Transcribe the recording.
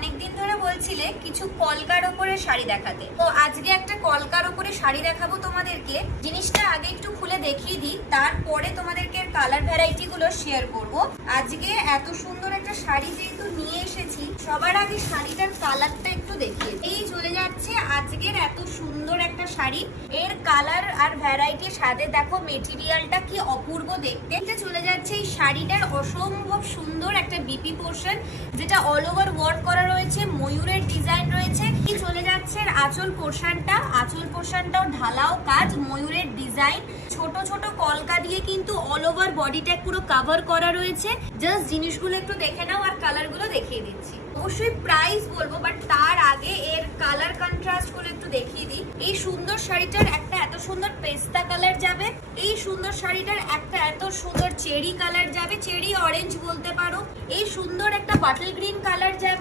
অনেকদিন ধরে বলছিলে কিছু কলকার ওপরে শাড়ি দেখাতে, তো আজকে একটা কলকার ওপরে শাড়ি দেখাবো তোমাদেরকে। জিনিসটা আগে একটু খুলে দেখিয়ে দিই, তারপরে তোমাদেরকে কালার ভ্যারাইটি গুলো শেয়ার করব। আজকে এত সুন্দর একটা শাড়ি যেহেতু নিয়ে এসেছি, সবার আগে শাড়িটার কালারটা একটু দেখিয়ে এই চলে যাচ্ছে আজকের এত সুন্দর একটা শাড়ি। এর কালার আর ভ্যারাইটির সাথে দেখো মেটেরিয়ালটা কি অপূর্ব দেখতে। চলে যাচ্ছে এই শাড়িটার অসম্ভব সুন্দর একটা বিপি পোর্শন, যেটা অল ওভার ওয়ার্ক করা রয়েছে, ময়ূরের ডিজাইন রয়েছে। কি চলে যাচ্ছে আঁচল পোর্শনটাও ঢালাও কাজ, ময়ূরের ডিজাইন, ছোট ছোট কলকা দিয়ে কিন্তু অল ওভার বডিটা পুরো কভার করা রয়েছে। জাস্ট জিনিসগুলো একটু দেখে নাও আর কালারগুলো দেখিয়ে দিচ্ছি। অবশ্যই প্রাইস বলবো, বাট তার আগে এর কালার কন্ট্রাস্ট গুলো একটু দেখিয়ে দিই। এই সুন্দর শাড়িটার একটা এত সুন্দর পেস্তা কালার যাবে, এই সুন্দর শাড়িটার একটা এত সুন্দর চেরি কালার যাবে, চেরি অরেঞ্জ বলতে পারো, এই সুন্দর একটা বাটল গ্রিন কালার যাবে।